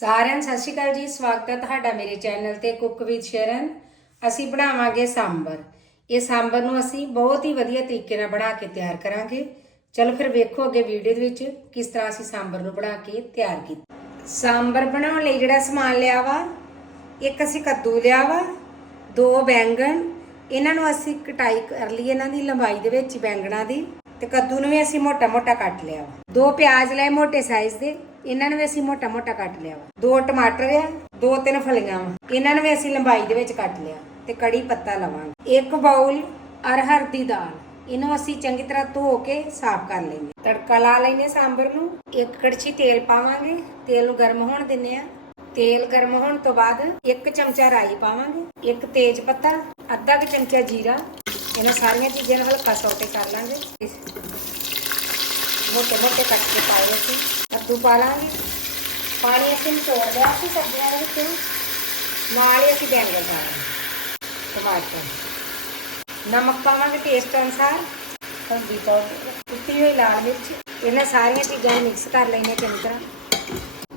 ਸਾਰਿਆਂ ਨੂੰ ਸਤਿ ਸ਼੍ਰੀ ਅਕਾਲ ਜੀ, ਸਵਾਗਤ ਹੈ ਤੁਹਾਡਾ ਮੇਰੇ ਚੈਨਲ ਤੇ ਕੁੱਕ ਵਿਦ ਸ਼ਰਨ। ਅਸੀਂ ਬਣਾਵਾਂਗੇ ਸਾਂਬਰ। ਇਹ ਸਾਂਬਰ ਨੂੰ ਅਸੀਂ ਬਹੁਤ ਹੀ ਵਧੀਆ ਤਰੀਕੇ ਨਾਲ ਬਣਾ ਕੇ ਤਿਆਰ ਕਰਾਂਗੇ। ਚਲੋ ਫਿਰ ਵੇਖੋ ਅੱਗੇ ਵੀਡੀਓ ਦੇ ਵਿੱਚ ਕਿਸ ਤਰ੍ਹਾਂ ਅਸੀਂ ਸਾਂਬਰ ਨੂੰ ਬਣਾ ਕੇ ਤਿਆਰ ਕੀਤਾ। ਸਾਂਬਰ ਬਣਾਉਣ ਲਈ ਜਿਹੜਾ ਸਮਾਨ ਲਿਆ ਵਾ, ਇੱਕ ਅਸੀਂ ਕੱਦੂ ਲਿਆ ਵਾ, ਦੋ ਬੈਂਗਣ, ਇਹਨਾਂ ਨੂੰ ਅਸੀਂ ਕਟਾਈ ਕਰ ਲਈ ਇਹਨਾਂ ਦੀ ਲੰਬਾਈ ਦੇ ਵਿੱਚ ਬੈਂਗਣਾ ਦੀ ਤੇ ਕੱਦੂ ਨੂੰ ਵੀ ਅਸੀਂ ਮੋਟਾ ਮੋਟਾ ਕੱਟ ਲਿਆ ਵਾ। ਦੋ ਪਿਆਜ਼ ਲਏ ਮੋਟੇ ਸਾਈਜ਼ ਦੇ ਇਹਨਾਂ ਨੂੰ ਵੀ ਅਸੀਂ ਮੋਟਾ ਮੋਟਾ ਕੱਟ ਲਿਆ ਵਾ। ਦੋ ਟਮਾਟਰ ਆ, ਦੋ ਤਿੰਨ ਫਲੀਆਂ ਵਾ। ਇਹਨਾਂ ਨੂੰ ਵੀ ਅਸੀਂ ਲੰਬਾਈ ਦੇ ਵਿੱਚ ਕੱਟ ਲਿਆ ਤੇ ਕੜੀ ਪੱਤਾ ਲਵਾਂਗੇ। ਇੱਕ ਬਾਉਲ ਅਰਹਰ ਦੀ ਦਾਲ, ਇਹਨੂੰ ਅਸੀਂ ਚੰਗੀ ਤਰ੍ਹਾਂ ਧੋ ਕੇ ਸਾਫ਼ ਕਰ ਲੈਂਦੇ ਤੜਕਾ ਲਾ ਲੈਂਦੇ ਸਾਂਬਰ ਨੂੰ। ਇੱਕ ਕੜਛੀ ਤੇਲ ਪਾਵਾਂਗੇ। ਤੇਲ ਨੂੰ ਗਰਮ ਹੋਣ ਦਿੰਦੇ ਆ ਤੇਲ ਗਰਮ ਹੋਣ ਤੋਂ ਬਾਅਦ ਇੱਕ ਚਮਚਾ ਰਾਈ ਪਾਵਾਂਗੇ। ਇੱਕ ਤੇਜ ਪੱਤਾ, ਅੱਧਾ ਕੁ ਚਮਚਾ ਜੀਰਾ। ਇਹਨਾਂ ਸਾਰੀਆਂ ਚੀਜ਼ਾਂ ਨੂੰ ਹਲਕਾ ਸੌਟੇ ਕਰ ਲਾਂਗੇ। ਮੋਟੇ ਮੋਟੇ ਕੱਟ ਕੇ ਪਾਏ ਅਸੀਂ ਕੱਦੂ ਪਾ ਲਾਂਗੇ। ਪਾਣੀ ਅਸੀਂ ਨਿਚੋੜ ਲਿਆ ਸੀ ਸਬਜ਼ੀਆਂ ਦੇ ਵਿੱਚੋਂ। ਨਾਲ ਹੀ ਅਸੀਂ ਬੈਂਗਣ ਪਾ ਲਾਂਗੇ। ਟਮਾਟਰ। ਨਮਕ ਪਾਵਾਂਗੇ ਟੇਸਟ ਅਨੁਸਾਰ। ਹਲਦੀ ਪਾਊਡਰ ਕੁੱਟੀ ਹੋਈ ਲਾਲ ਮਿਰਚ। ਇਹਨਾਂ ਸਾਰੀਆਂ ਚੀਜ਼ਾਂ ਨੂੰ ਮਿਕਸ ਕਰ ਲੈਣੇ ਚੰਗੀ ਤਰ੍ਹਾਂ।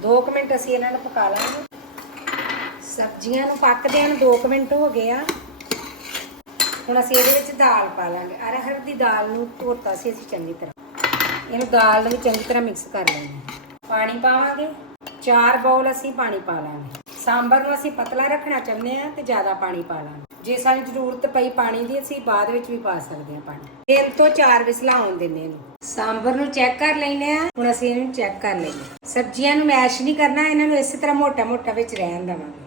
2 ਮਿੰਟ ਅਸੀਂ ਇਹਨਾਂ ਨੂੰ ਪਕਾ ਲਾਂਗੇ। ਸਬਜ਼ੀਆਂ ਨੂੰ ਪੱਕਦਿਆਂ ਨੂੰ 2 ਮਿੰਟ ਹੋ ਗਏ ਆ। ਹੁਣ ਅਸੀਂ ਇਹਦੇ ਵਿੱਚ ਦਾਲ ਪਾ ਲਾਂਗੇ। ਅਰਹਰ ਦੀ ਦਾਲ ਨੂੰ ਧੋਤਾ ਸੀ ਅਸੀਂ ਚੰਗੀ ਤਰ੍ਹਾਂ। ਇਹਨੂੰ ਦਾਲ ਨੂੰ ਚੰਗੀ ਤਰ੍ਹਾਂ ਮਿਕਸ ਕਰ ਲੈਣਾ ਪਾਣੀ ਪਾਵਾਂਗੇ। ਚਾਰ ਬਾਉਲ ਅਸੀਂ ਪਾਣੀ ਪਾ ਲਾਂਗੇ ਸਾਂਬਰ ਨੂੰ ਅਸੀਂ ਪਤਲਾ ਰੱਖਣਾ ਚਾਹੁੰਦੇ ਆ ਤੇ ਜ਼ਿਆਦਾ ਪਾਣੀ ਪਾ ਲਾਂਗੇ ਜੇ ਸਾਨੂੰ ਜ਼ਰੂਰਤ ਪਈ ਪਾਣੀ ਦੀ, ਅਸੀਂ ਬਾਅਦ ਵਿੱਚ ਵੀ ਪਾ ਸਕਦੇ ਆ ਪਾਣੀ। ਤਿੰਨ ਤੋਂ ਚਾਰ ਵਿਸਲਾਂ ਆਉਣ ਦਿੰਦੇ ਇਹਨੂੰ। ਸਾਂਬਰ ਨੂੰ ਚੈੱਕ ਕਰ ਲੈਨੇ ਆ ਹੁਣ ਅਸੀਂ ਇਹਨੂੰ ਚੈੱਕ ਕਰ ਲੈਨੇ ਸਬਜ਼ੀਆਂ ਨੂੰ ਮੈਸ਼ ਨਹੀਂ ਕਰਨਾ, ਇਹਨਾਂ ਨੂੰ ਇਸੇ ਤਰ੍ਹਾਂ ਮੋਟਾ ਮੋਟਾ ਵਿੱਚ ਰਹਿਣ ਦੇਵਾਂਗੇ।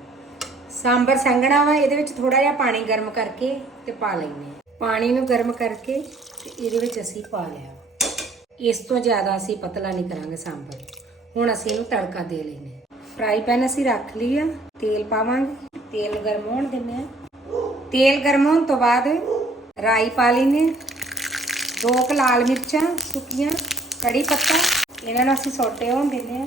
ਸਾਂਬਰ ਸੰਘਣਾ ਵਾ, ਇਹਦੇ ਵਿੱਚ ਥੋੜਾ ਜਿਹਾ ਪਾਣੀ ਗਰਮ ਕਰਕੇ ਤੇ ਪਾ ਲੈਨੇ ਪਾਣੀ ਨੂੰ ਗਰਮ ਕਰਕੇ ਤੇ ਇਹਦੇ ਵਿੱਚ ਅਸੀਂ ਪਾ ਲਿਆ। ਇਸ ਤੋਂ ਜ਼ਿਆਦਾ ਅਸੀਂ ਪਤਲਾ ਨਹੀਂ ਕਰਾਂਗੇ ਸਾਂਬਰ। ਹੁਣ ਅਸੀਂ ਇਹਨੂੰ ਤੜਕਾ ਦੇ ਲੈਨੇ ਫਰਾਈ ਪੈਨ ਅਸੀਂ ਰੱਖ ਲਈ ਆ, ਤੇਲ ਪਾਵਾਂਗੇ, ਤੇਲ ਗਰਮ ਹੋਣ ਦਿੰਨੇ ਆ ਤੇਲ ਗਰਮ ਹੋਣ ਤੋਂ ਬਾਅਦ ਰਾਈ ਪਾ ਲੈਨੇ ਦੋ ਕੁ ਲਾਲ ਮਿਰਚਾਂ ਸੁੱਕੀਆਂ, ਕੜੀ ਪੱਤਾ, ਇਹਨਾਂ ਨੂੰ ਅਸੀਂ ਸੋਟੇ ਹੋਣ ਦਿੰਨੇ ਆ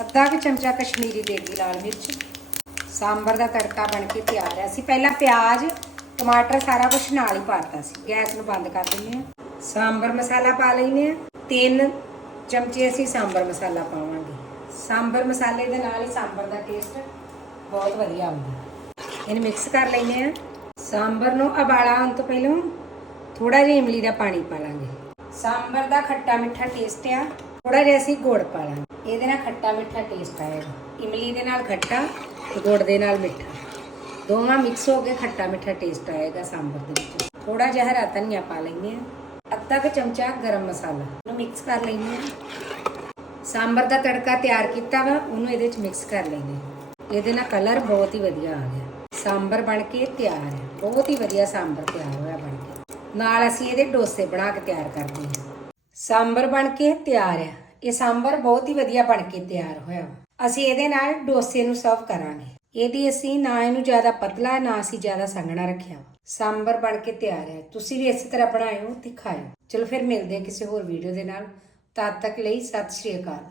ਅੱਧਾ ਕੁ ਚਮਚਾ ਕਸ਼ਮੀਰੀ ਦੇਗੀ ਲਾਲ ਮਿਰਚ। ਸਾਂਬਰ ਦਾ ਤੜਕਾ ਬਣ ਕੇ ਤਿਆਰ ਹੈ। ਅਸੀਂ ਪਹਿਲਾਂ ਪਿਆਜ਼ ਟਮਾਟਰ ਸਾਰਾ ਕੁਝ ਨਾਲ ਹੀ ਪਾਤਾ ਸੀ। ਗੈਸ ਨੂੰ ਬੰਦ ਕਰ ਦਿੰਦੇ ਆ ਸਾਂਬਰ ਮਸਾਲਾ ਪਾ ਲੈਨੇ ਆ ਤਿੰਨ ਚਮਚੇ ਅਸੀਂ ਸਾਂਬਰ ਮਸਾਲਾ ਪਾਵਾਂਗੇ। ਸਾਂਬਰ ਮਸਾਲੇ ਦੇ ਨਾਲ ਹੀ ਸਾਂਬਰ ਦਾ ਟੇਸਟ ਬਹੁਤ ਵਧੀਆ ਆਉਂਦਾ। ਇਹਨੂੰ ਮਿਕਸ ਕਰ ਲੈਨੇ ਆ ਸਾਂਬਰ ਨੂੰ ਉਬਾਲਾ ਆਉਣ ਤੋਂ ਪਹਿਲਾਂ ਥੋੜਾ ਜਿਹਾ ਇਮਲੀ ਦਾ ਪਾਣੀ ਪਾ ਲਾਂਗੇ। ਸਾਂਬਰ ਦਾ ਖੱਟਾ ਮਿੱਠਾ ਟੇਸਟ ਆ। ਥੋੜਾ ਜਿਹਾ ਅਸੀਂ ਗੁੜ ਪਾ ਲਾਂਗੇ। ਇਹਦੇ ਨਾਲ ਖੱਟਾ ਮਿੱਠਾ ਟੇਸਟ ਆਏਗਾ। ਇਮਲੀ ਦੇ ਨਾਲ ਖੱਟਾ ਤੇ ਗੁੜ ਦੇ ਨਾਲ ਮਿੱਠਾ। ਦੋਵਾਂ ਮਿਕਸ ਹੋ ਕੇ ਖੱਟਾ ਮਿੱਠਾ ਟੇਸਟ ਆਏਗਾ ਸਾਂਬਰ ਦੇ ਵਿੱਚ। ਥੋੜਾ ਜਿਹਾ ਹਰਾ ਧਨੀਆ ਪਾ ਲੈਂਦੇ ਆ ਅੱਧਾ ਕੁ ਚਮਚਾ ਗਰਮ ਮਸਾਲਾ ਨੂੰ ਮਿਕਸ ਕਰ ਲੈਂਦੇ ਆ ਸਾਂਬਰ ਦਾ ਤੜਕਾ ਤਿਆਰ ਕੀਤਾ ਵਾ, ਉਹਨੂੰ ਇਹਦੇ ਵਿੱਚ ਮਿਕਸ ਕਰ ਲੈਂਦੇ ਆ ਇਹਦੇ ਨਾਲ ਕਲਰ ਬਹੁਤ ਹੀ ਵਧੀਆ ਆ ਗਿਆ। ਸਾਂਬਰ ਬਣ ਕੇ ਤਿਆਰ ਹੈ। ਬਹੁਤ ਹੀ ਵਧੀਆ ਸਾਂਬਰ ਤਿਆਰ ਹੋਇਆ ਬਣ ਕੇ। ਨਾਲ ਅਸੀਂ ਇਹਦੇ ਡੋਸੇ ਬਣਾ ਕੇ ਤਿਆਰ ਕਰਦੇ ਹਾਂ। ਸਾਂਬਰ ਬਣ ਕੇ ਤਿਆਰ ਹੈ। ਇਹ ਸਾਂਬਰ ਬਹੁਤ ਹੀ ਵਧੀਆ ਬਣ ਕੇ ਤਿਆਰ ਹੋਇਆ ਅਸੀਂ ਇਹਦੇ ਨਾਲ ਡੋਸੇ ਨੂੰ ਸਰਵ ਕਰਾਂਗੇ। ਇਹਦੀ ਅਸੀਂ ਨਾ ਇਹਨੂੰ ਜ਼ਿਆਦਾ ਪਤਲਾ, ਨਾ ਅਸੀਂ ਜ਼ਿਆਦਾ ਸੰਘਣਾ ਰੱਖਿਆ ਸਾਂਬਰ ਬਣ ਕੇ ਤਿਆਰ ਹੈ। ਤੁਸੀਂ ਵੀ ਇਸੇ ਤਰ੍ਹਾਂ ਬਣਾਇਓ ਤੇ ਖਾਇਓ। ਚਲੋ ਫਿਰ ਮਿਲਦੇ ਹਾਂ ਕਿਸੇ ਹੋਰ ਵੀਡੀਓ ਦੇ ਨਾਲ। ਤਦ ਤੱਕ ਲਈ ਸਤਿ ਸ਼੍ਰੀ ਅਕਾਲ।